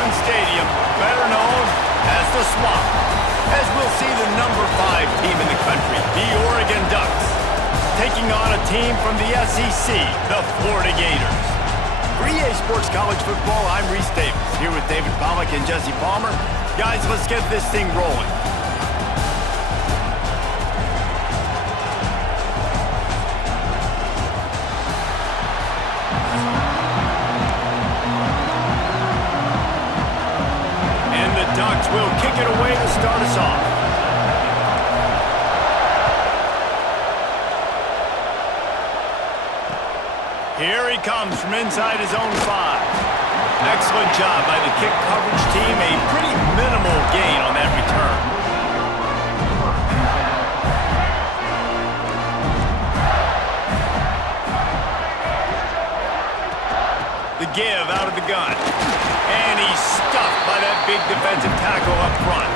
Dolphin Stadium, better known as the Swamp, as we'll see the number 5 team in the country, the Oregon Ducks, taking on a team from the SEC, the Florida Gators. For EA Sports College Football, I'm Reese Davis, here with David Pollack and Jesse Palmer. Guys, let's get this thing rolling. Will kick it away to start us off. Here he comes from inside his own 5. Excellent job by the kick coverage team. A pretty minimal gain on that return. The give out of the gun. And he's stuffed by that big defensive tackle up front.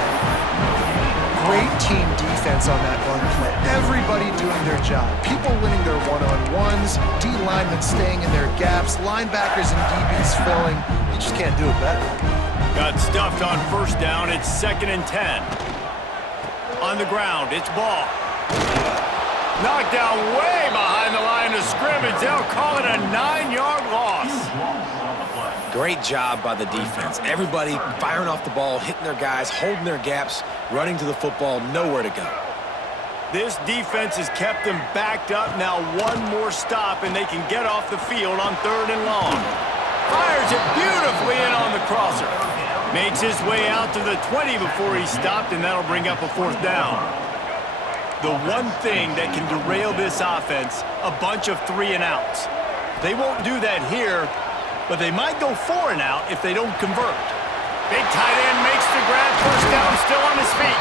Great team defense on that run play. Everybody doing their job. People winning their one-on-ones, D-linemen staying in their gaps, linebackers and DBs filling. You just can't do it better. Got stuffed on first down. It's 2nd and 10. On the ground, it's ball. Knocked down way behind the line of scrimmage. They'll call it a 9-yard loss. Great job by the defense. Everybody firing off the ball, hitting their guys, holding their gaps, running to the football, nowhere to go. This defense has kept them backed up. Now one more stop, and they can get off the field on 3rd and long. Fires it beautifully in on the crosser. Makes his way out to the 20 before he stopped, and that'll bring up a 4th down. The one thing that can derail this offense, a bunch of 3-and-outs. They won't do that here, but they might go 4-and-out if they don't convert. Big tight end makes the grab, first down, still on his feet.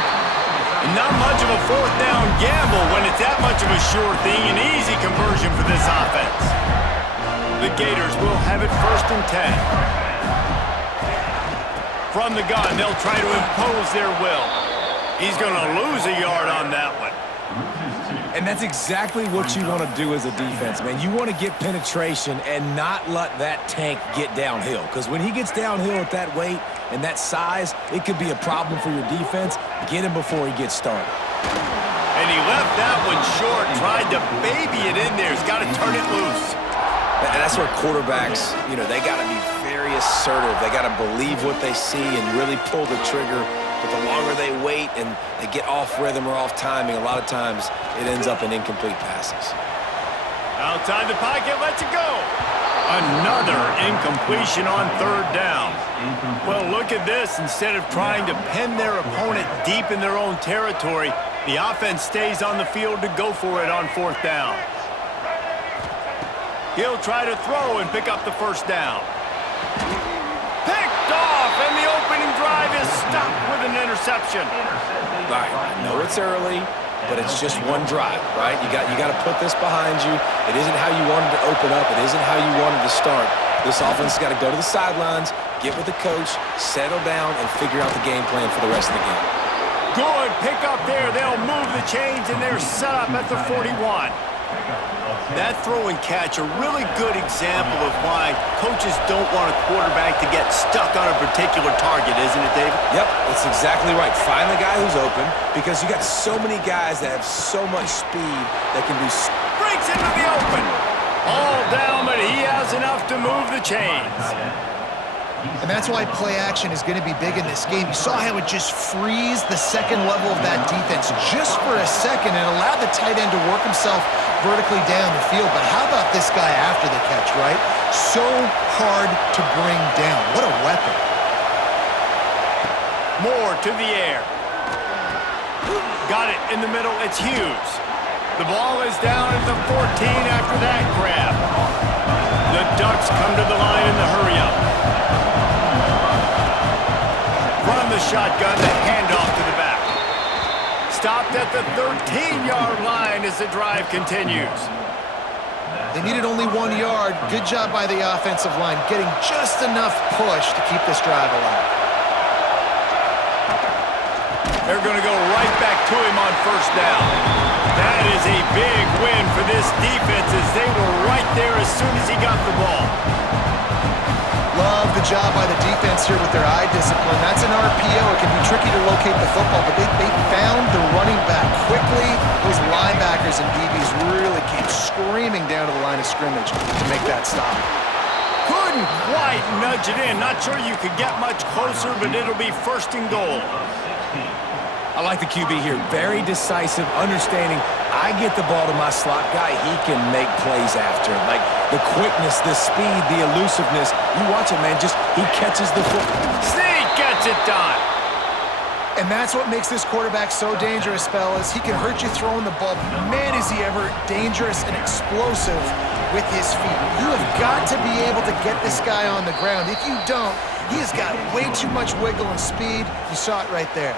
And not much of a 4th down gamble when it's that much of a sure thing, an easy conversion for this offense. The Gators will have it 1st and 10. From the gun, they'll try to impose their will. He's going to lose a yard on that one. And that's exactly what you want to do as a defense, man. You want to get penetration and not let that tank get downhill. Because when he gets downhill at that weight and that size, it could be a problem for your defense. Get him before he gets started. And he left that one short, tried to baby it in there. He's got to turn it loose. And that's where quarterbacks, they got to be very assertive. They got to believe what they see and really pull the trigger. But the longer they wait and they get off rhythm or off timing, a lot of times it ends up in incomplete passes. Outside the pocket, lets it go. Another incompletion on 3rd down. Well, look at this. Instead of trying to pin their opponent deep in their own territory, the offense stays on the field to go for it on 4th down. He'll try to throw and pick up the 1st down. Picked off, and the opening drive is stopped with an interception. Right, I know it's early, but it's just one drive, right? You got to put this behind you. It isn't how you wanted to open up. It isn't how you wanted to start. This offense has got to go to the sidelines, get with the coach, settle down, and figure out the game plan for the rest of the game. Good pick up there. They'll move the chains, and they're set up at the 41. That throw and catch, a really good example of why coaches don't want a quarterback to get stuck on a particular target, isn't it, David? Yep, that's exactly right. Find the guy who's open, because you got so many guys that have so much speed that can do... Breaks into the open. All down, but he has enough to move the chains. And that's why play action is going to be big in this game. You saw how it just frees the second level of that defense just for a second and allowed the tight end to work himself vertically down the field. But how about this guy after the catch, right? So hard to bring down. What a weapon. Moore to the air. Got it in the middle. It's Hughes. The ball is down at the 14 after that grab. The Ducks come to the line in the hurry-up. From the shotgun, the handoff to the back. Stopped at the 13-yard line as the drive continues. They needed only 1 yard. Good job by the offensive line, getting just enough push to keep this drive alive. They're going to go right back to him on 1st down. That is a big win for this defense as they were right there as soon as he got the ball. Love the good job by the defense here with their eye discipline. That's an RPO. It can be tricky to locate the football, but they found the running back quickly. Those linebackers and DBs really came screaming down to the line of scrimmage to make that stop. Couldn't quite nudge it in. Not sure you could get much closer, but it'll be first and goal. I like the QB here. Very decisive, understanding. I get the ball to my slot guy. He can make plays after. Like the quickness, the speed, the elusiveness. You watch it, man. He catches the football. Sneak gets it done. And that's what makes this quarterback so dangerous, fellas. He can hurt you throwing the ball, but man, is he ever dangerous and explosive with his feet. You have got to be able to get this guy on the ground. If you don't, he has got way too much wiggle and speed. You saw it right there.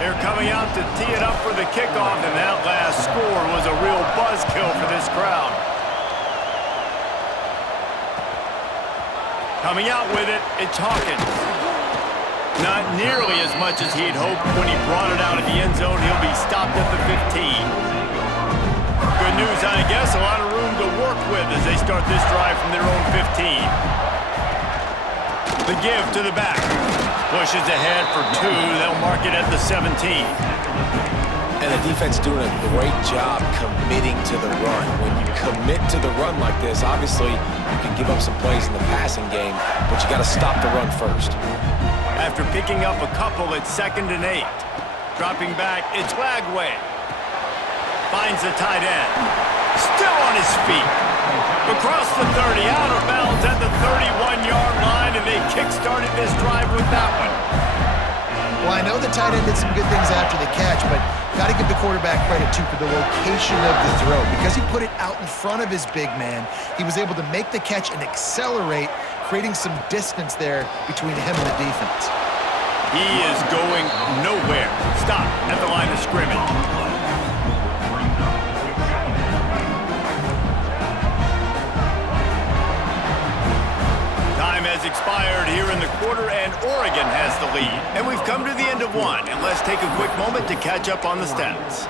They're coming out to tee it up for the kickoff, and that last score was a real buzzkill for this crowd. Coming out with it, it's Hawkins. Not nearly as much as he'd hoped when he brought it out of the end zone. He'll be stopped at the 15. Good news, I guess, a lot of room to work with as they start this drive from their own 15. The give to the back. Pushes ahead for 2. They'll mark it at the 17. And the defense doing a great job committing to the run. When you commit to the run like this, obviously you can give up some plays in the passing game, but you got to stop the run first. After picking up a couple, it's 2nd and 8. Dropping back, it's Lagway. Finds the tight end. Still on his feet. Across the 30, out of bounds at the 31-yard line, and they kick-started this drive with that one. Well, I know the tight end did some good things after the catch, but got to give the quarterback credit, too, for the location of the throw. Because he put it out in front of his big man, he was able to make the catch and accelerate, creating some distance there between him and the defense. He is going nowhere. Stop at the line of scrimmage. Has expired here in the quarter, and Oregon has the lead. And we've come to the end of one, and let's take a quick moment to catch up on the stats.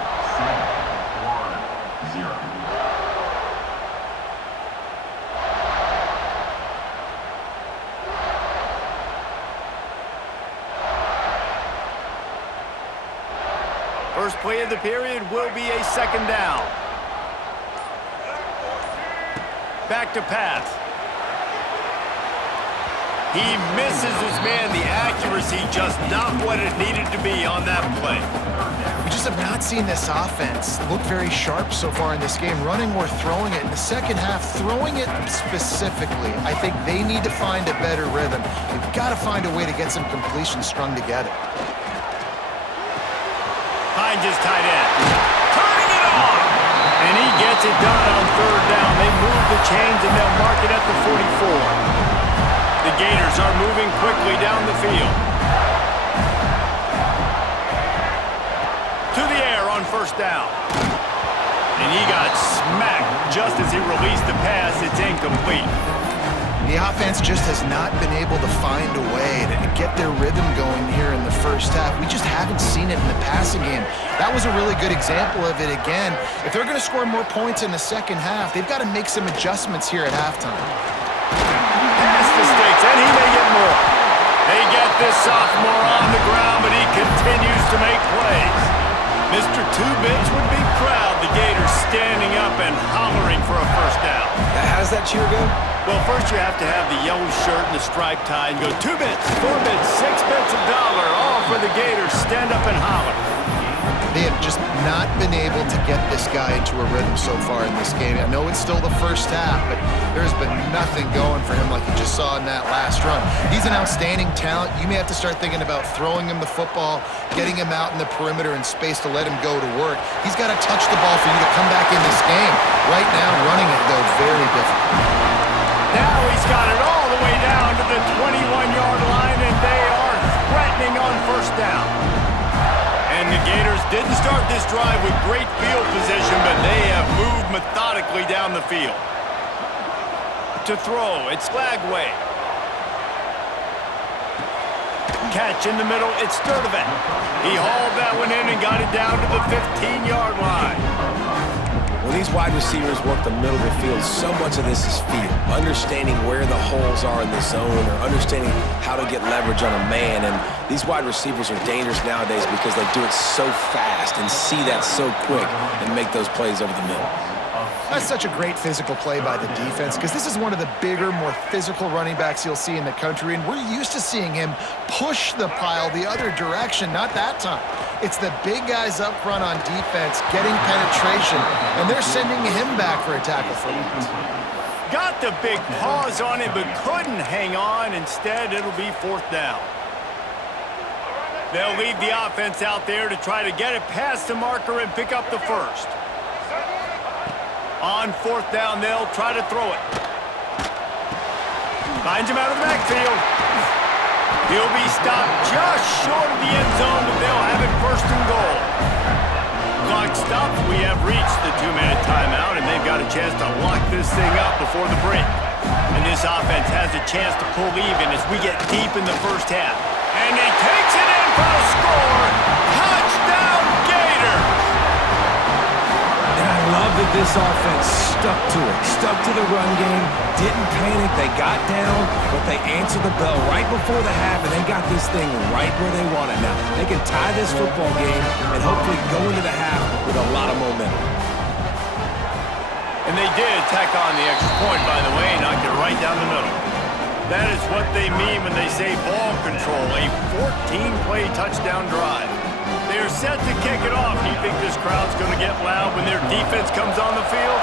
First play of the period will be a 2nd down. Back to pass. He misses his man. The accuracy just not what it needed to be on that play. We just have not seen this offense look very sharp so far in this game, running or throwing it. In the second half, throwing it specifically, I think they need to find a better rhythm. They've got to find a way to get some completions strung together. Finds his tight end. Turning it on! And he gets it done on 3rd down. They move the chains, and they'll mark it at the 44. The Gators are moving quickly down the field. To the air on 1st down. And he got smacked just as he released the pass. It's incomplete. The offense just has not been able to find a way to get their rhythm going here in the first half. We just haven't seen it in the passing game. That was a really good example of it again. If they're going to score more points in the second half, they've got to make some adjustments here at halftime. Pass mistakes, and he may get more. They get this sophomore on the ground, but he continues to make plays. Mr. Two-Bits would be proud. The Gators standing up and hollering for a 1st down. How does that cheer go? Well, first you have to have the yellow shirt and the striped tie and go 2 bits, 4 bits, 6 bits, $1, all for the Gators. Stand up and holler. They have just not been able to get this guy into a rhythm so far in this game. I know it's still the first half, but there's been nothing going for him like you just saw in that last run. He's an outstanding talent. You may have to start thinking about throwing him the football, getting him out in the perimeter in space to let him go to work. He's got to touch the ball for you to come back in this game. Right now, running it, though, very difficult. Now he's got it all the way down to the 21-yard line, and they are threatening on 1st down. And the Gators didn't start this drive with great field position, but they have moved methodically down the field. To throw, it's Lagway. Catch in the middle, it's Sturdivant. He hauled that one in and got it down to the 15-yard line. When these wide receivers work the middle of the field, so much of this is feel. Understanding where the holes are in the zone or understanding how to get leverage on a man. And these wide receivers are dangerous nowadays because they do it so fast and see that so quick and make those plays over the middle. That's such a great physical play by the defense because this is one of the bigger, more physical running backs you'll see in the country, and we're used to seeing him push the pile the other direction. Not that time. It's the big guys up front on defense getting penetration, and they're sending him back for a tackle for loss. Got the big paws on it, but couldn't hang on. Instead, it'll be 4th down. They'll leave the offense out there to try to get it past the marker and pick up the first. On 4th down, they'll try to throw it. Finds him out of the backfield. He'll be stopped just short of the end zone, but they'll have it 1st and goal. Clock stops. We have reached the 2-minute timeout, and they've got a chance to lock this thing up before the break. And this offense has a chance to pull even as we get deep in the first half. And he takes it in for a score. Touchdown, Gators! And I love that this offense stuck to it, stuck to the run game, didn't panic, they got down, but they answered the bell right before the half, and they got this thing right where they want it now. They can tie this football game and hopefully go into the half with a lot of momentum. And they did tack on the extra point, by the way, knocked it right down the middle. That is what they mean when they say ball control, a 14-play touchdown drive. They're set to kick it off. Do you think this crowd's going to get loud when their defense comes on the field?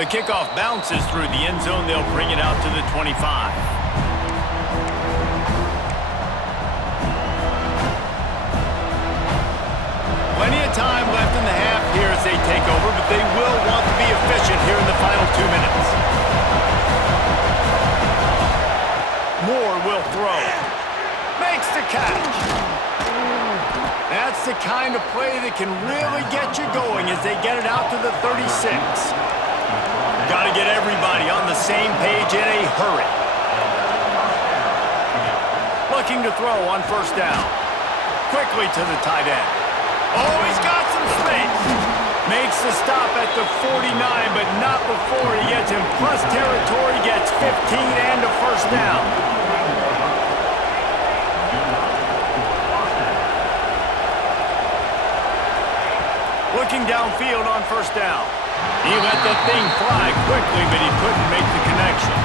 The kickoff bounces through the end zone. They'll bring it out to the 25. Plenty of time left in the half here as they take over, but they will want to be efficient here in the final 2 minutes. Moore will throw. Makes the catch. That's the kind of play that can really get you going as they get it out to the 36. Got to get everybody on the same page in a hurry. Looking to throw on 1st down. Quickly to the tight end. Oh, he's got some space. Makes the stop at the 49, but not before he gets in plus territory, gets 15 and a 1st down. Looking downfield on 1st down. He let the thing fly quickly, but he couldn't make the connection.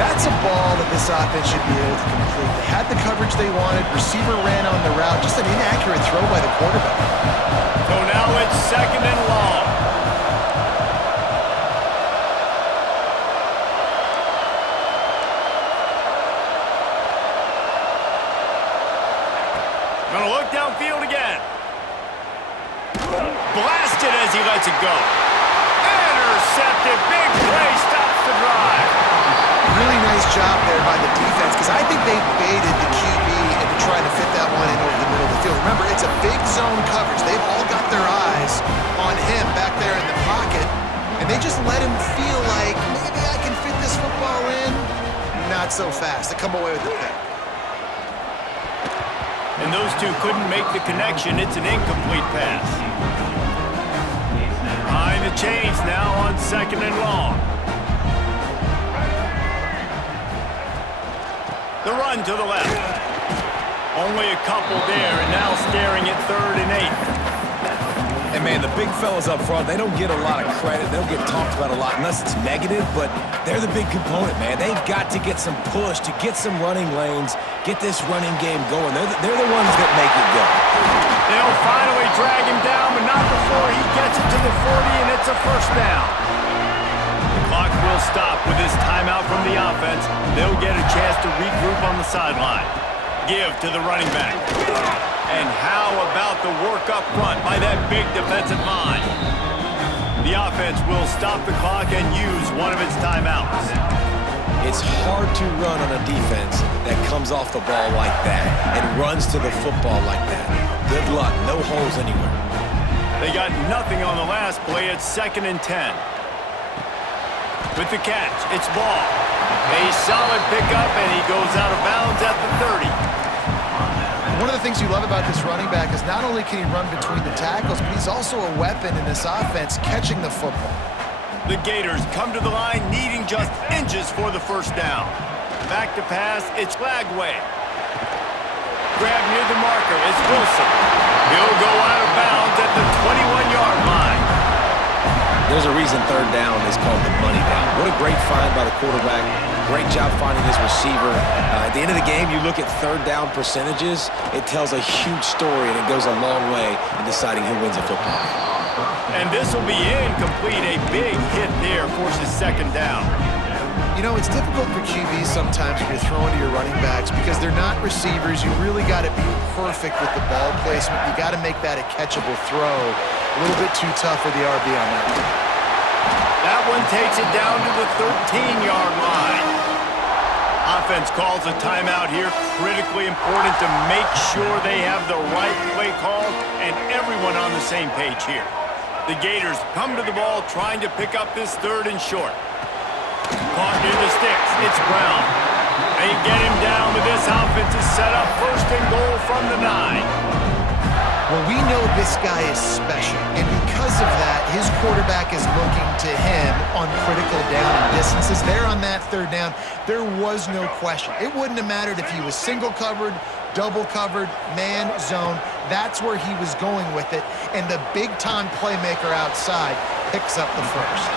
That's a ball that this offense should be able to complete. They had the coverage they wanted. Receiver ran on the route. Just an inaccurate throw by the quarterback. So now it's 2nd and long. Gonna look downfield again. Blasted as he lets it go. Intercepted. Big play stops the drive. Really nice job there by the defense because I think they baited the QB into trying to fit that one in over the middle of the field. Remember, it's a big zone coverage. They've all got their eyes on him back there in the pocket, and they just let him feel like maybe I can fit this football in. Not so fast. They come away with the pick. And those two couldn't make the connection. It's an incomplete pass. Behind the chains now on 2nd and long. The run to the left. Only a couple there, and now staring at 3rd and 8. And man, the big fellas up front, they don't get a lot of credit. They don't get talked about a lot unless it's negative, but they're the big component, man. They've got to get some push, to get some running lanes, get this running game going. They're the ones that make it go. They'll finally drag him down, but not before he gets it to the 40, and it's a 1st down. The clock will stop with this timeout from the offense. They'll get a chance to regroup on the sideline. Give to the running back. And how about the work up front by that big defensive line? The offense will stop the clock and use one of its timeouts. It's hard to run on a defense that comes off the ball like that and runs to the football like that. Good luck. No holes anywhere. They got nothing on the last play. It's 2nd and 10. With the catch, it's Ball. A solid pickup, and he goes out of bounds at the 30. One of the things you love about this running back is not only can he run between the tackles, but he's also a weapon in this offense catching the football. The Gators come to the line needing just inches for the first down. Back to pass, it's Lagway. Grab near the marker, it's Wilson. He'll go out of bounds at the 21-yard line. There's a reason third down is called the money down. What a great find by the quarterback. Great job finding his receiver. At the end of the game, you look at third down percentages, it tells a huge story, and it goes a long way in deciding who wins a football game. And this will be incomplete. A big hit there forces second down. You know, it's difficult for QBs sometimes when you're throwing to your running backs because they're not receivers. You really got to be perfect with the ball placement. You got to make that a catchable throw. A little bit too tough for the RB on that one. That one takes it down to the 13-yard line. Offense calls a timeout here. Critically important to make sure they have the right play call and everyone on the same page here. The Gators come to the ball trying to pick up this third and short. Caught near the sticks. It's Brown. They get him down, but this offense is set up first and goal from the 9. Well, we know this guy is special, and because of that, his quarterback is looking to him on critical down and distances. There on that third down, there was no question. It wouldn't have mattered if he was single covered, double covered, man, zone. That's where he was going with it, and the big-time playmaker outside picks up the first.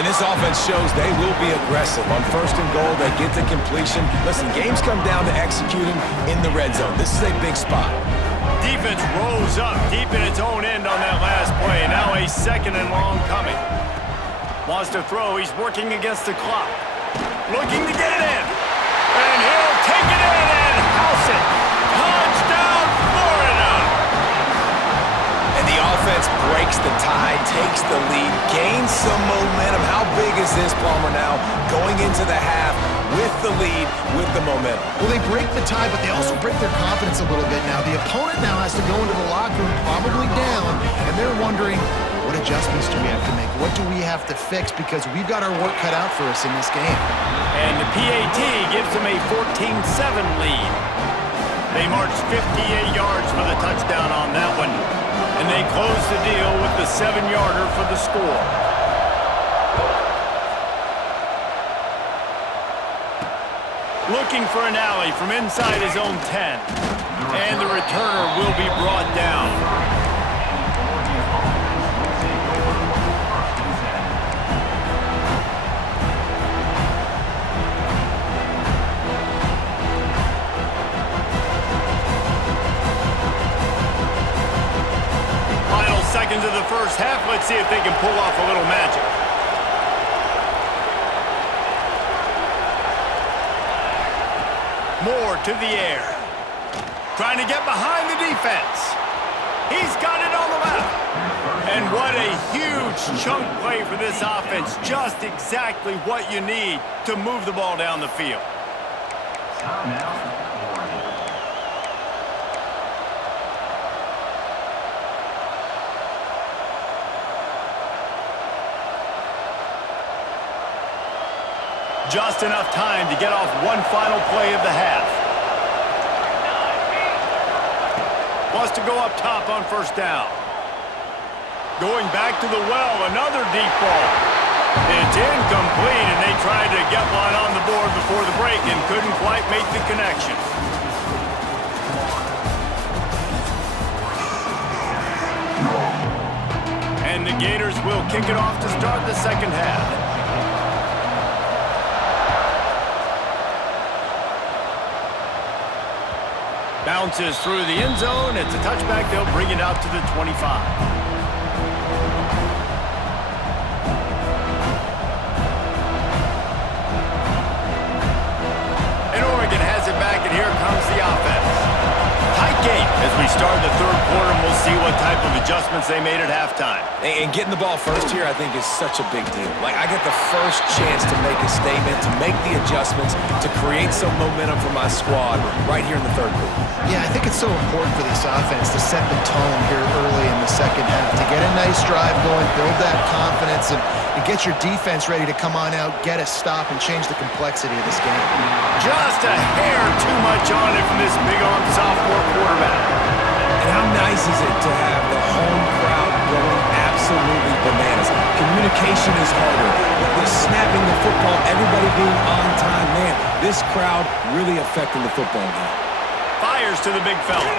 And this offense shows they will be aggressive. On first and goal, they get to completion. Listen, games come down to executing in the red zone. This is a big spot. Defense rose up deep in its own end on that last play. Now a second and long coming. Wants to throw. He's working against the clock. Looking to get it in. And he'll take it in and house it. Touchdown, Florida! And the offense breaks the tie, takes the lead, gains some momentum. How big is this, Palmer, now going into the half with the lead, with the momentum? Well, they break the tie, but they also break their confidence a little bit now. The opponent now has to go into the locker room probably down, and they're wondering, what adjustments do we have to make? What do we have to fix? Because we've got our work cut out for us in this game. And the PAT gives them a 14-7 lead. They march 58 yards for the touchdown on that one. And they close the deal with the 7-yarder for the score. Looking for an alley from inside his own 10. And the returner will be brought down. Final seconds of the first half. Let's see if they can pull off a little magic. Moore to the air. Trying to get behind the defense. He's got it on the left. And what a huge chunk play for this offense. Just exactly what you need to move the ball down the field. Just enough time to get off one final play of the half. Wants to go up top on first down. Going back to the well, another deep ball. It's incomplete, and they tried to get one on the board before the break and couldn't quite make the connection. And the Gators will kick it off to start the second half. Bounces through the end zone. It's a touchback. They'll bring it out to the 25. And Oregon has it back, and here comes the offense. Tight game as we start the third quarter, and we'll see what type of adjustments they made at halftime. And getting the ball first here, I think, is such a big deal. Like, I get the first chance to make a statement, to make the adjustments, to create some momentum for my squad right here in the third quarter. Yeah, I think it's so important for this offense to set the tone here early in the second half, to get a nice drive going, build that confidence, and get your defense ready to come on out, get a stop, and change the complexity of this game. Just a hair too much on it from this big-arm sophomore quarterback. And how nice is it to have the home crowd going absolutely bananas? Communication is harder. They're snapping the football, everybody being on time. Man, this crowd really affecting the football game. Fires to the big fella.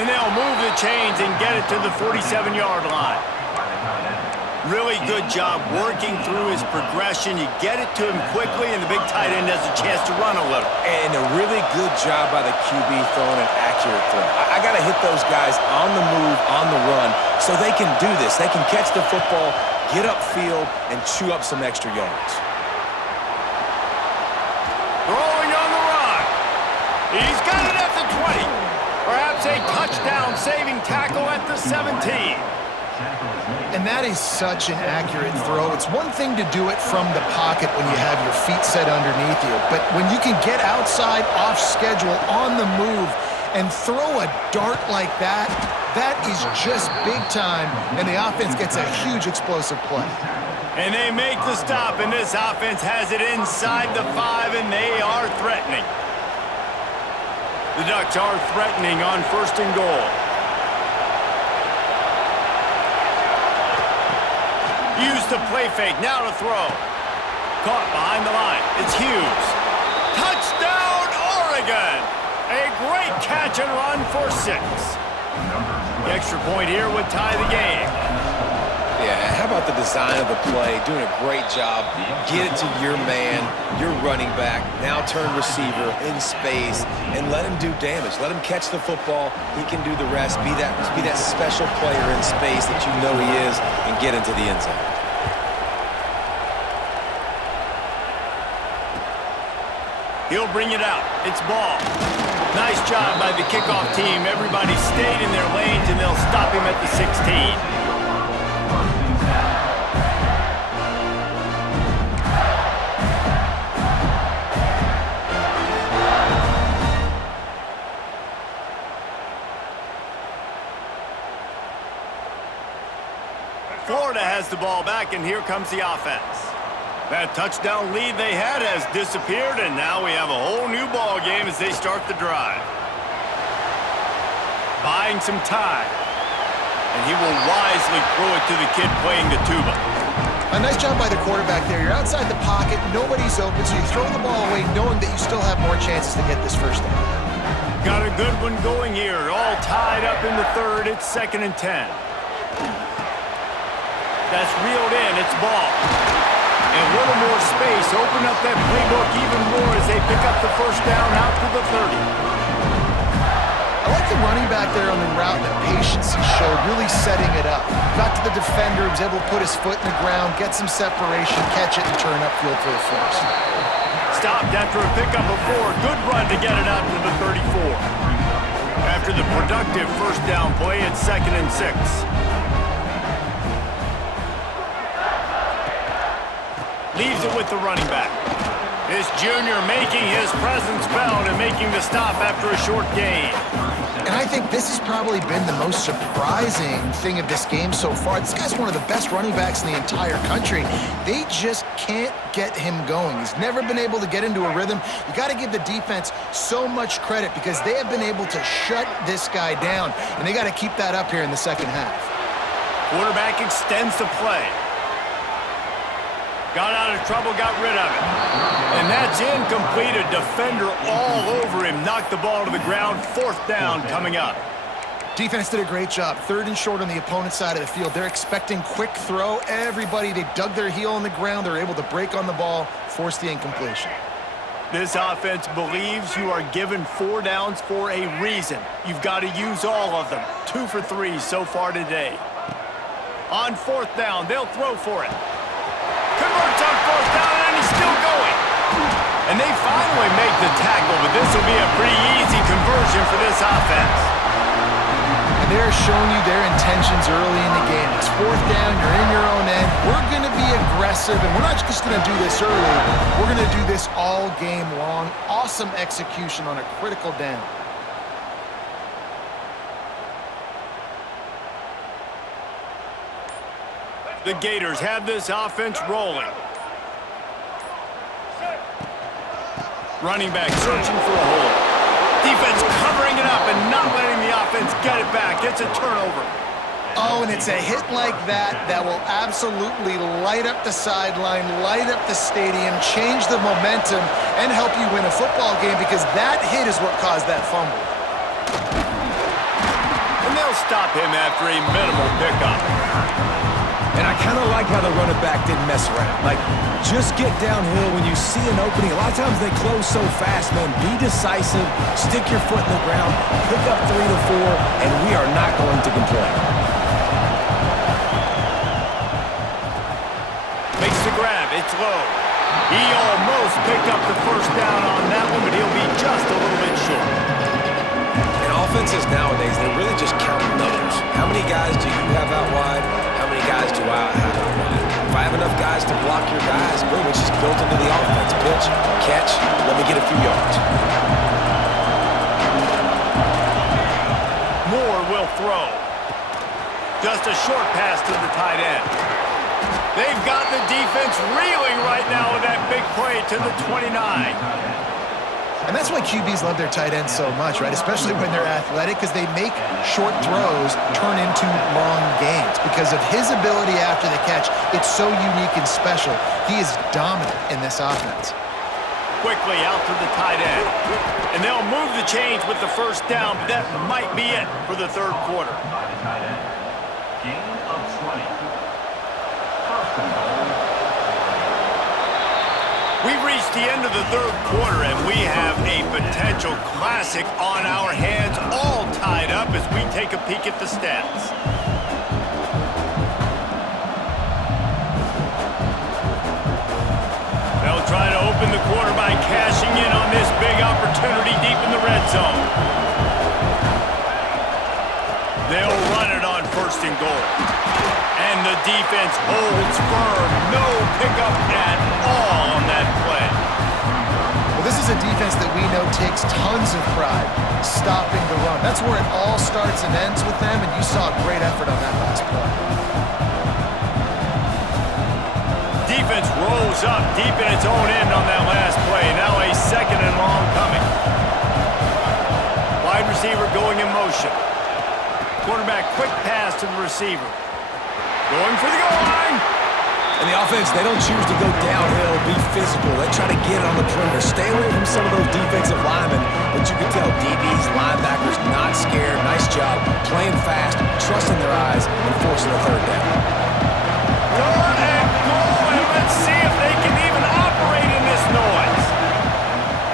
And they'll move the chains and get it to the 47-yard line. Really good job working through his progression. You get it to him quickly, and the big tight end has a chance to run a little. And a really good job by the QB throwing an accurate throw. I got to hit those guys on the move, on the run, so they can do this. They can catch the football, get upfield, and chew up some extra yards. Throwing on the run. He's got it at the 20. Perhaps a touchdown-saving tackle at the 17. And that is such an accurate throw. It's one thing to do it from the pocket when you have your feet set underneath you, but when you can get outside, off schedule, on the move, and throw a dart like that, that is just big time, and the offense gets a huge explosive play. And they make the stop, and this offense has it inside the 5, and they are threatening. The Ducks are threatening on 1st and goal. Use the play fake, now to throw. Caught behind the line, it's Hughes. Touchdown, Oregon! A great catch and run for 6. The extra point here would tie the game. Yeah, how about the design of the play? Doing a great job. Get it to your man, your running back, now turn receiver in space, and let him do damage. Let him catch the football. He can do the rest. Be that special player in space that you know he is, and get into the end zone. He'll bring it out. It's ball. Nice job by the kickoff team. Everybody stayed in their lanes, and they'll stop him at the 16. Florida has the ball back, and here comes the offense. That touchdown lead they had has disappeared, and now we have a whole new ball game as they start the drive. Buying some time, and he will wisely throw it to the kid playing the tuba. A nice job by the quarterback there. You're outside the pocket, nobody's open, so you throw the ball away knowing that you still have more chances to get this first down. Got a good one going here. All tied up in the 3rd. It's 2nd and 10. That's reeled in. It's ball. And a little more space. Open up that playbook even more as they pick up the first down out to the 30. I like the running back there on the route, the patience he showed, really setting it up. Got to the defender, was able to put his foot in the ground, get some separation, catch it, and turn upfield for the first. Stopped after a pickup of 4. Good run to get it out to the 34. After the productive first down play, it's 2nd and 6. Leaves it with the running back. This junior making his presence felt and making the stop after a short gain. And I think this has probably been the most surprising thing of this game so far. This guy's one of the best running backs in the entire country. They just can't get him going. He's never been able to get into a rhythm. You got to give the defense so much credit because they have been able to shut this guy down, and they got to keep that up here in the second half. Quarterback extends the play. Got out of trouble, got rid of it. And that's incomplete. A defender all over him. Knocked the ball to the ground. 4th down coming up. Defense did a great job. 3rd and short on the opponent's side of the field. They're expecting quick throw. Everybody, they dug their heel on the ground. They're able to break on the ball, force the incompletion. This offense believes you are given 4 downs for a reason. You've got to use all of them. 2 for 3 so far today. On 4th down, they'll throw for it. Converts on 4th down, and he's still going. And they finally make the tackle, but this will be a pretty easy conversion for this offense. And they're showing you their intentions early in the game. It's 4th down, you're in your own end. We're going to be aggressive, and we're not just going to do this early. We're going to do this all game long. Awesome execution on a critical down. The Gators have this offense rolling. Running back searching for a hole. Defense covering it up and not letting the offense get it back. It's a turnover. Oh, and it's a hit like that that will absolutely light up the sideline, light up the stadium, change the momentum, and help you win a football game because that hit is what caused that fumble. And they'll stop him after a minimal pickup. And I kind of like how the running back didn't mess around. Like, just get downhill when you see an opening. A lot of times they close so fast, man. Be decisive, stick your foot in the ground, pick up 3 to 4, and we are not going to complain. Makes the grab. It's low. He almost picked up the first down on that one, but he'll be just a little bit short. And offenses nowadays, they really just count numbers. How many guys do you have out wide? How many guys do I have out wide? If I have enough guys to block your guys, boom, it's just built into the offense. Pitch, catch, let me get a few yards. Moore will throw. Just a short pass to the tight end. They've got the defense reeling right now with that big play to the 29. And that's why QBs love their tight ends so much, right? Especially when they're athletic, because they make short throws turn into long gains. Because of his ability after the catch, it's so unique and special. He is dominant in this offense. Quickly out to the tight end. And they'll move the chains with the first down. That might be it for the third quarter. We've reached the end of the third quarter, and we have a potential classic on our hands, all tied up as we take a peek at the stats. They'll try to open the quarter by cashing in on this big opportunity deep in the red zone. They'll run it on first and goal. And the defense holds firm. No pickup at all on that play. Well, this is a defense that we know takes tons of pride stopping the run. That's where it all starts and ends with them, and you saw a great effort on that last play. Defense rolls up deep in its own end on that last play. Now a second and long coming. Wide receiver going in motion. Quarterback quick pass to the receiver. Going for the goal line. And the offense, they don't choose to go downhill, be physical. They try to get it on the perimeter. Stay away from some of those defensive linemen. But you can tell DBs, linebackers, not scared. Nice job playing fast, trusting their eyes, and forcing a third down. Third and goal, and let's see if they can even operate in this noise.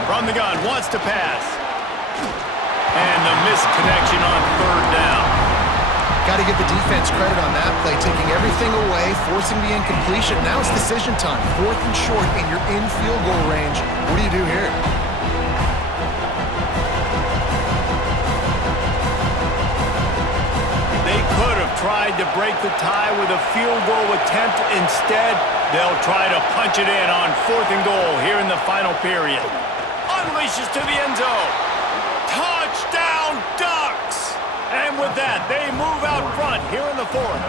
From the gun, wants to pass. And the misconnection on third down. Got to give the defense credit on that play, taking everything away, forcing the incompletion. Now it's decision time. 4th and short, and you're in field goal range. What do you do here? They could have tried to break the tie with a field goal attempt. Instead, they'll try to punch it in on 4th and goal here in the final period. Unleashes to the end zone. Touchdown, Ducks! And with that, they move out front here in the fourth.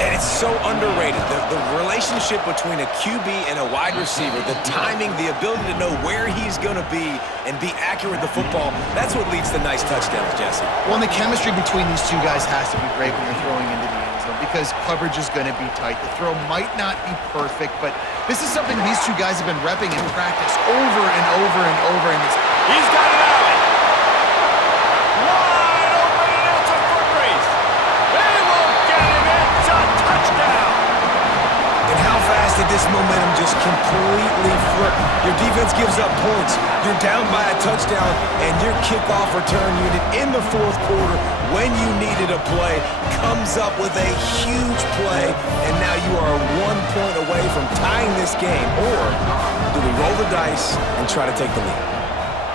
And it's so underrated. The relationship between a QB and a wide receiver, the timing, the ability to know where he's going to be and be accurate with the football, that's what leads to nice touchdowns, Jesse. Well, and the chemistry between these two guys has to be great when you're throwing into the end zone because coverage is going to be tight. The throw might not be perfect, but this is something these two guys have been repping in practice over and over and over. And he's got it out. Wide open, and it's a foot race. They won't get him. It's a touchdown. And how fast did this momentum just completely flip? Your defense gives up points. You're down by a touchdown, and your kickoff return unit in the fourth quarter, when you needed a play, comes up with a huge play, and now you are 1 point away from tying this game. Or do we roll the dice and try to take the lead?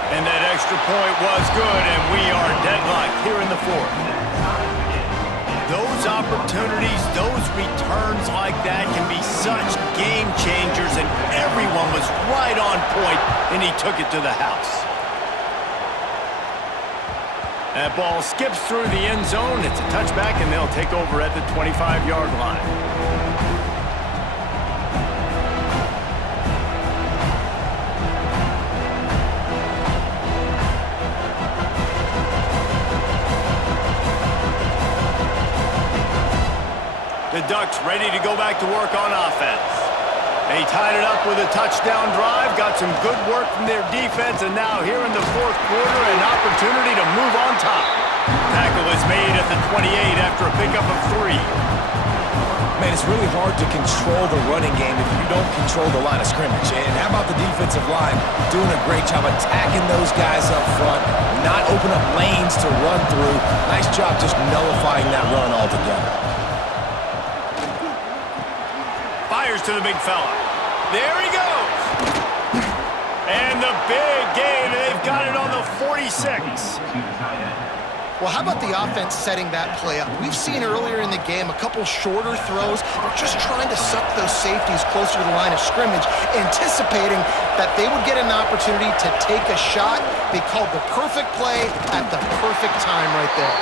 And that extra point was good, and we are deadlocked here in the fourth. Those opportunities, those returns like that can be such game changers, and everyone was right on point, and he took it to the house. That ball skips through the end zone. It's a touchback, and they'll take over at the 25-yard line. The Ducks ready to go back to work on offense. They tied it up with a touchdown drive, got some good work from their defense, and now here in the fourth quarter, an opportunity to move on top. Tackle is made at the 28 after a pickup of 3. Man, it's really hard to control the running game if you don't control the line of scrimmage. And how about the defensive line doing a great job attacking those guys up front, not open up lanes to run through. Nice job just nullifying that run altogether. Fires to the big fella. There he goes. And the big gain. They've got it on the 46. Well, how about the offense setting that play up? We've seen earlier in the game a couple shorter throws. They're just trying to suck those safeties closer to the line of scrimmage, anticipating that they would get an opportunity to take a shot. They called the perfect play at the perfect time right there.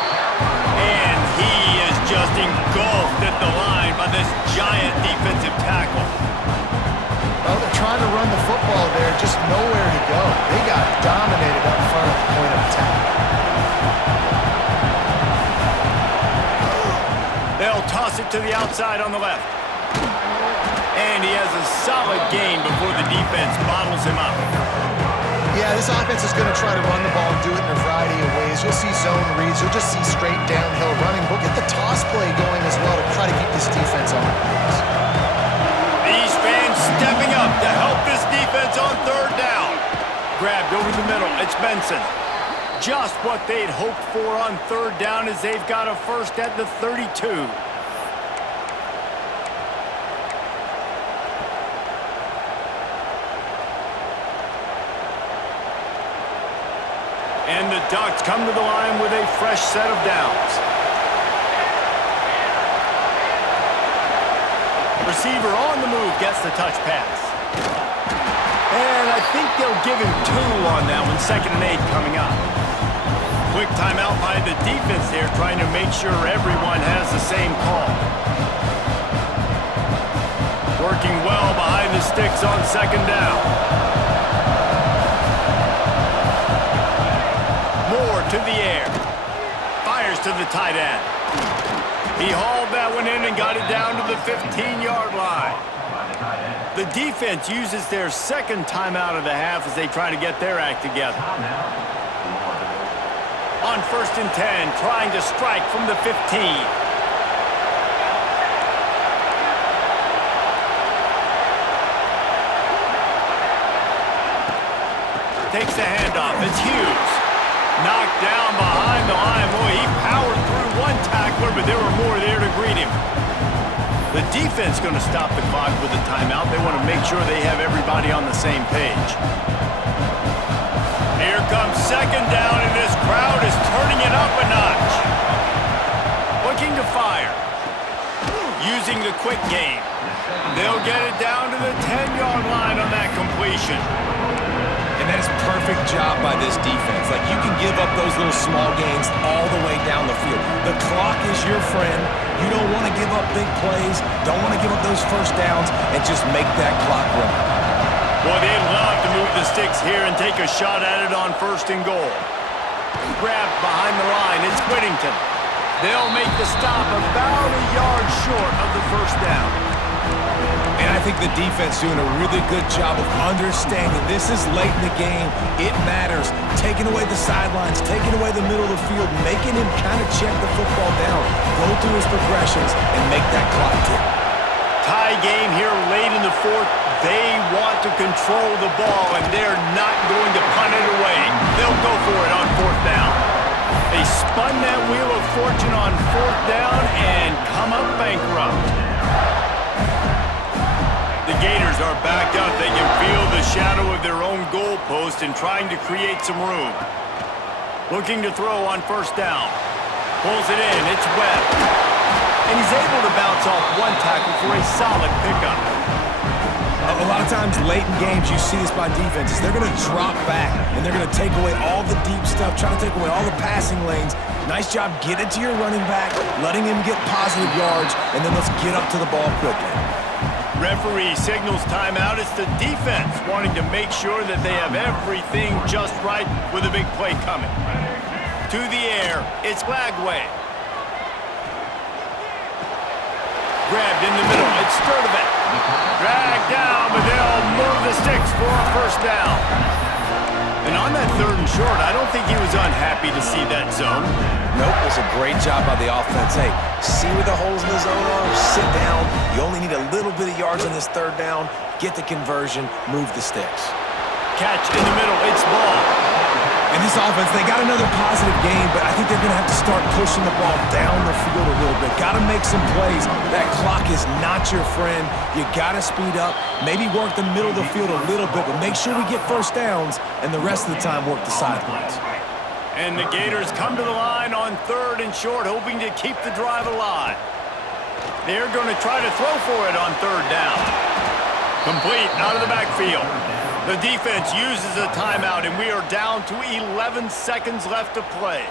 And he is just engulfed at the line by this giant defensive tackle. Well, they're trying to run the football there, just nowhere to go. They got dominated up front at the point of attack. They'll toss it to the outside on the left. And he has a solid gain before the defense bottles him up. Yeah, this offense is going to try to run the ball and do it in a variety of ways. You'll see zone reads. You'll just see straight downhill running. We'll get the toss play going as well to try to keep this defense on the heels. These fans stepping up to help this defense on third down. Grabbed over the middle. It's Benson. Just what they'd hoped for on third down as they've got a first at the 32. And the Ducks come to the line with a fresh set of downs. Receiver on the move gets the touch pass. And I think they'll give him 2 on that one, 2nd and 8 coming up. Quick timeout by the defense there, trying to make sure everyone has the same call. Working well behind the sticks on 2nd down. Moore to the air. Fires to the tight end. He hauled that one in and got it down to the 15-yard line. The defense uses their 2nd timeout of the half as they try to get their act together. On 1st and 10, trying to strike from the 15. Takes the handoff. It's Hughes. Knocked down behind the line. Boy, he powered through one tackler, but there were more there to greet him. The defense going to stop the clock with a timeout. They want to make sure they have everybody on the same page. Here comes 2nd down, and this crowd is turning it up a notch. Looking to fire. Using the quick game. They'll get it down to the 10-yard line on that completion. And that is a perfect job by this defense. Like, you can give up those little small gains all the way down the field. The clock is your friend. You don't want to give up big plays, don't want to give up those first downs, and just make that clock run. Boy, they'd love to move the sticks here and take a shot at it on 1st and goal. Grabbed behind the line. It's Whittington. They'll make the stop about a yard short of the 1st down. And I think the defense doing a really good job of understanding this is late in the game. It matters. Taking away the sidelines, taking away the middle of the field, making him kind of check the football down, go through his progressions, and make that clock tick. Tie game here late in the 4th. They want to control the ball, and they're not going to punt it away. They'll go for it on 4th down. They spun that wheel of fortune on 4th down and come up bankrupt. The Gators are backed up. They can feel the shadow of their own goalpost and trying to create some room. Looking to throw on 1st down. Pulls it in. It's Webb. And he's able to bounce off one tackle for a solid pickup. A lot of times late in games, you see this by defenses. They're going to drop back, and they're going to take away all the deep stuff, trying to take away all the passing lanes. Nice job getting to your running back, letting him get positive yards, and then let's get up to the ball quickly. Referee signals timeout. It's the defense wanting to make sure that they have everything just right with a big play coming. To the air, it's Lagway. Grabbed in the middle, it's Sturdivant. Dragged down, but they'll move the sticks for a first down. And on that 3rd and short, I don't think he was unhappy to see that zone. Nope, it was a great job by the offense. Hey, see where the holes in the zone are, sit down. You only need a little bit of yards on this 3rd down. Get the conversion, move the sticks. Catch in the middle, it's Ball. And this offense, they got another positive game, but I think they're going to have to start pushing the ball down the field a little bit. Got to make some plays. That clock is not your friend. You got to speed up, maybe work the middle of the field a little bit, but make sure we get first downs, and the rest of the time work the sidelines. And the Gators come to the line on 3rd and short, hoping to keep the drive alive. They're going to try to throw for it on 3rd down. Complete out of the backfield. The defense uses a timeout, and we are down to 11 seconds left to play.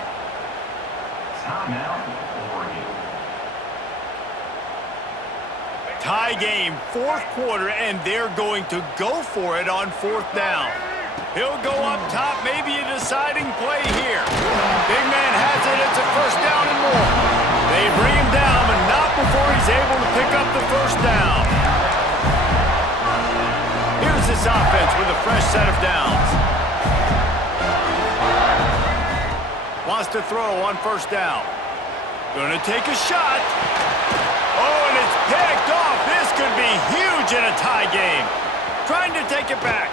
Tie game, 4th quarter, and they're going to go for it on 4th down. He'll go up top, maybe a deciding play here. Big man has it, it's a first down and more. They bring him down, but not before he's able to pick up the first down. Here's this offense with a fresh set of downs. Wants to throw on 1st down. Gonna take a shot. Oh, and it's picked off. This could be huge in a tie game. Trying to take it back.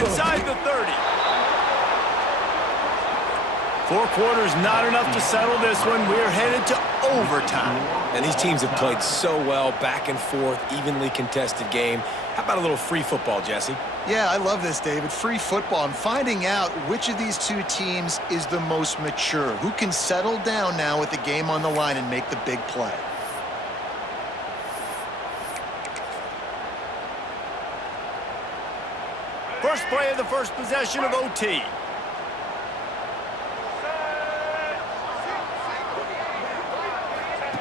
Inside the 30. 4 quarters, not enough to settle this one. We're headed to overtime. And these teams have played so well, back and forth, evenly contested game. How about a little free football, Jesse? Yeah, I love this, David. Free football. I'm finding out which of these two teams is the most mature, who can settle down now with the game on the line and make the big play. First play of the first possession of OT.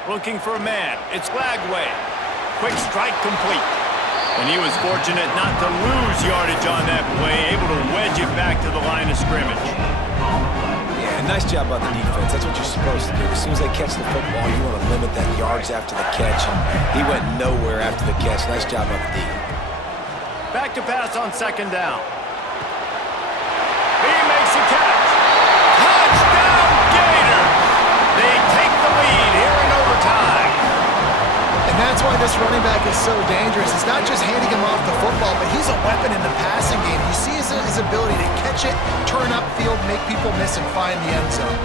Looking for a man. It's Lagway. Quick strike complete. And he was fortunate not to lose yardage on that play, able to wedge it back to the line of scrimmage. Yeah, nice job by the defense. That's what you're supposed to do. As soon as they catch the football, you want to limit that yards after the catch. And he went nowhere after the catch. Nice job by the D. Back to pass on 2nd down. He makes a catch. Touchdown, Gators! They take the lead here in overtime. And that's why this running back is so dangerous. It's not just handing him off the football, but he's a weapon in the passing game. You see his ability to catch it, turn upfield, make people miss, and find the end zone.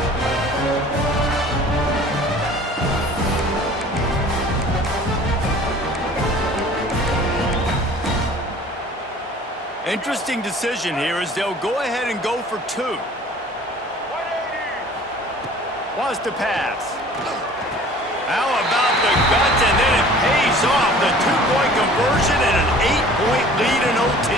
Interesting decision here as they'll go ahead and go for 2. Wants to pass. How about the guts, and then it pays off. The 2-point conversion and an 8-point lead in OT.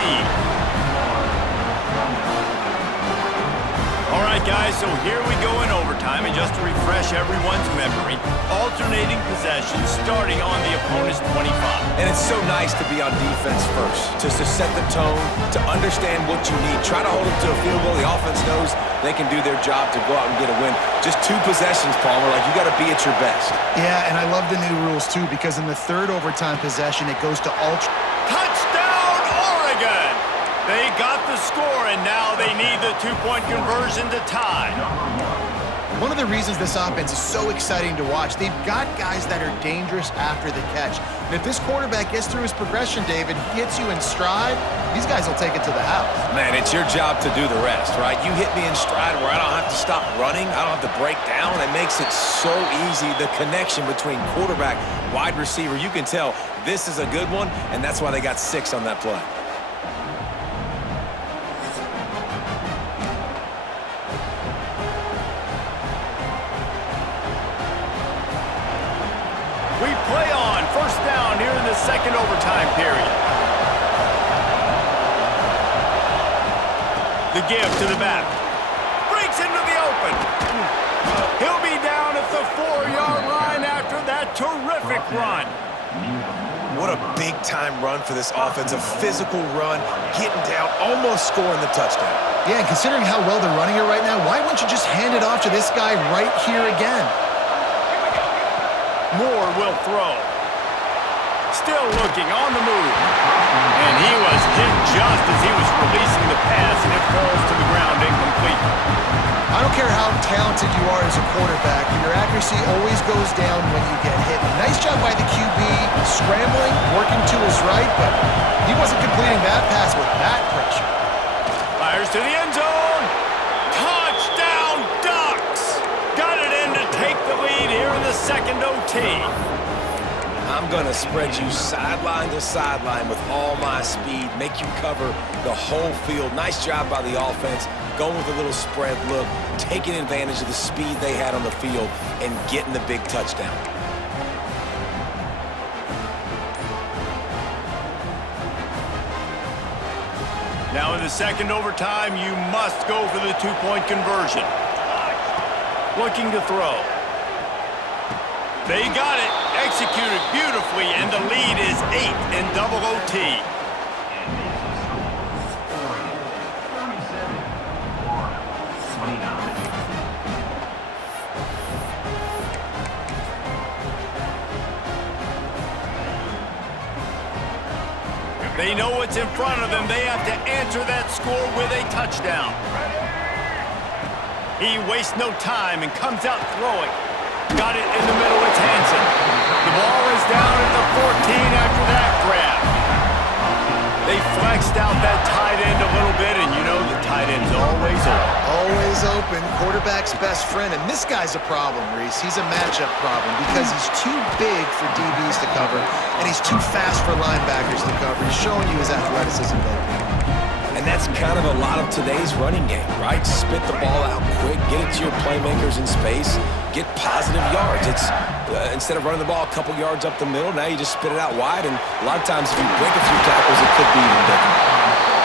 All right, guys, so here we go in overtime, and just to refresh everyone's memory, alternating possession starting on the opponent's 25. And it's so nice to be on defense first, just to set the tone, to understand what you need. Try to hold them to a field goal. The offense knows they can do their job to go out and get a win. Just 2 possessions, Palmer. Like, you got to be at your best. Yeah, and I love the new rules, too, because in the 3rd overtime possession, it goes to Touchdown, Oregon! They got the score, and now they need the 2-point conversion to tie. One of the reasons this offense is so exciting to watch, they've got guys that are dangerous after the catch. And if this quarterback gets through his progression, David, hits you in stride, these guys will take it to the house. Man, it's your job to do the rest, right? You hit me in stride where I don't have to stop running. I don't have to break down. It makes it so easy. The connection between quarterback, wide receiver, you can tell this is a good one, and that's why they got 6 on that play. We play on 1st down here in the 2nd overtime period. The give to the back. Breaks into the open. He'll be down at the 4-yard line after that terrific run. What a big-time run for this offense. A physical run, getting down, almost scoring the touchdown. Yeah, and considering how well they're running it right now, why wouldn't you just hand it off to this guy right here again? Moore will throw. Still looking on the move. And he was hit just as he was releasing the pass, and it falls to the ground incomplete. I don't care how talented you are as a quarterback, but your accuracy always goes down when you get hit. Nice job by the QB, scrambling, working to his right, but he wasn't completing that pass with that pressure. Fires to the end zone. Touchdown, Ducks! Got it in to take the lead here in the second OT. I'm going to spread you sideline to sideline with all my speed, make you cover the whole field. Nice job by the offense, going with a little spread look, taking advantage of the speed they had on the field and getting the big touchdown. Now in the second overtime, you must go for the two-point conversion. Looking to throw. They got it, executed beautifully, and the lead is 8 in double OT. They know what's in front of them. They have to answer that score with a touchdown. He wastes no time and comes out throwing. Got it in the middle, it's Hansen. The ball is down at the 14 after that grab. They flexed out that tight end a little bit, and you know the tight end's always open. Always open, quarterback's best friend, and this guy's a problem, Reese. He's a matchup problem because he's too big for DBs to cover, and he's too fast for linebackers to cover. He's showing you his athleticism there. And that's kind of a lot of today's running game, right? Spit the ball out quick, get it to your playmakers in space, get positive yards. It's instead of running the ball a couple yards up the middle, now you just spit it out wide, and a lot of times if you break a few tackles, it could be even bigger.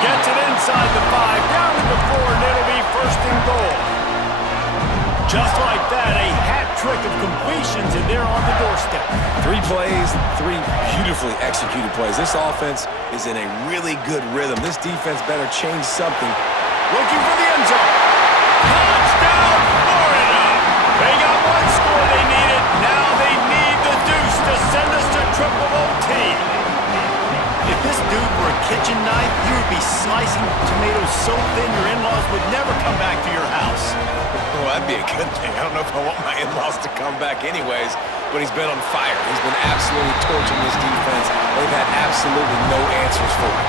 Gets it inside the 5, down to the 4, and it'll be first and goal. Just like that, a hat trick of completions, and they're on the doorstep. 3 plays, 3 beautifully executed plays. This offense is in a really good rhythm. This defense better change something. Looking for the end zone. Touchdown, Florida! They got one score they needed. Now they need the deuce to send us to triple OT. If this dude were a kitchen knife, you would be slicing tomatoes so thin your in-laws would never come back to your house. Well, that'd be a good thing. I don't know if I want my in-laws to come back anyways, but he's been on fire. He's been absolutely torching this defense. They've had absolutely no answers for him.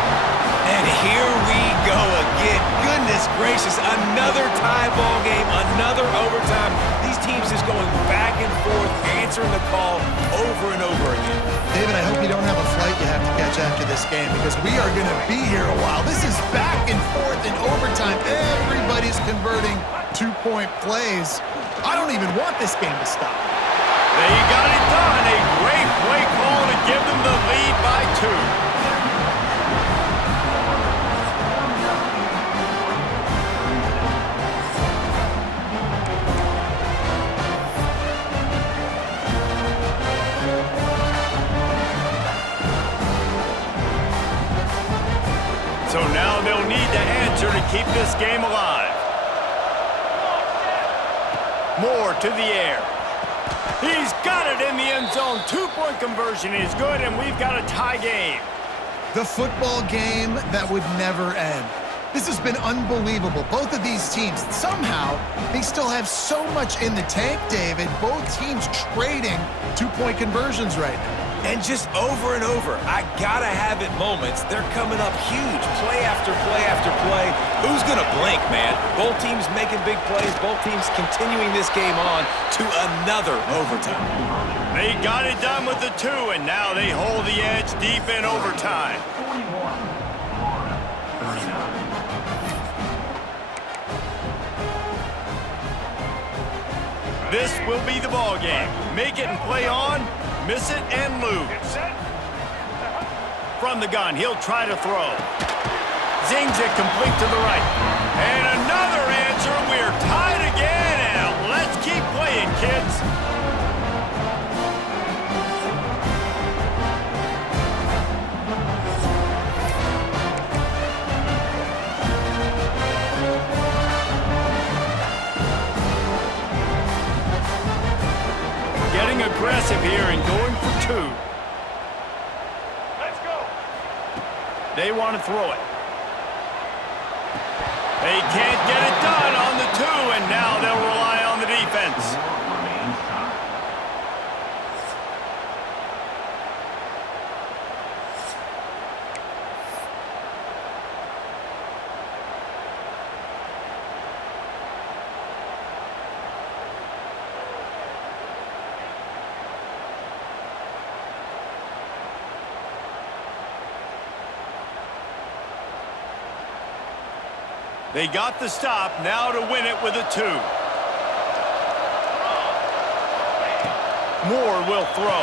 And here we go again. Goodness gracious, another tie ball game, another overtime. These teams just going back and forth, answering the call over and over again. David, I hope you don't have a flight you have to catch after this game because we are going to be here a while. This is back and forth in overtime. Everybody's converting two-point plays. I don't even want this game to stop. They got it done. A great play call to give them the lead by 2. So now they'll need to answer to keep this game alive. Moore to the air. He's got it in the end zone. Two-point conversion is good, and we've got a tie game. The football game that would never end. This has been unbelievable. Both of these teams, somehow, they still have so much in the tank, David. Both teams trading two-point conversions right now. And just over and over, I gotta have it moments. They're coming up huge, play after play after play. Who's gonna blink, man? Both teams making big plays, both teams continuing this game on to another overtime. They got it done with the 2, and now they hold the edge deep in overtime. This will be the ball game. Make it and play on. Miss it and lose. From the gun, he'll try to throw. Zings it complete to the right. And another answer. We're tied again, and let's keep playing, kids. Getting aggressive here and going for two. Let's go. They want to throw it. They can't get it done on the two, and now they'll rely on the defense. They got the stop, now to win it with a two. Moore will throw.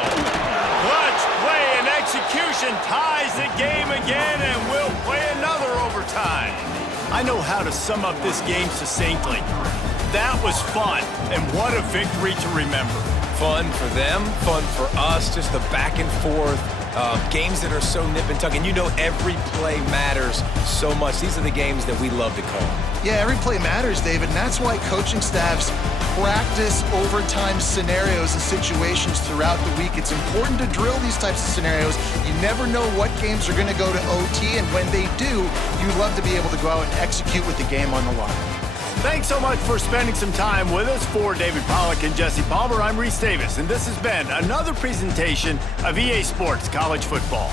Clutch play and execution ties the game again, and we'll play another overtime. I know how to sum up this game succinctly. That was fun, and what a victory to remember. Fun for them, fun for us, just the back and forth. Games that are so nip and tuck, and you know every play matters so much. These are the games that we love to call. Yeah, every play matters, David, and that's why coaching staffs practice overtime scenarios and situations throughout the week. It's important to drill these types of scenarios. You never know what games are going to go to OT, and when they do, you love to be able to go out and execute with the game on the line. Thanks so much for spending some time with us. For David Pollack and Jesse Palmer, I'm Reese Davis, and this has been another presentation of EA Sports College Football.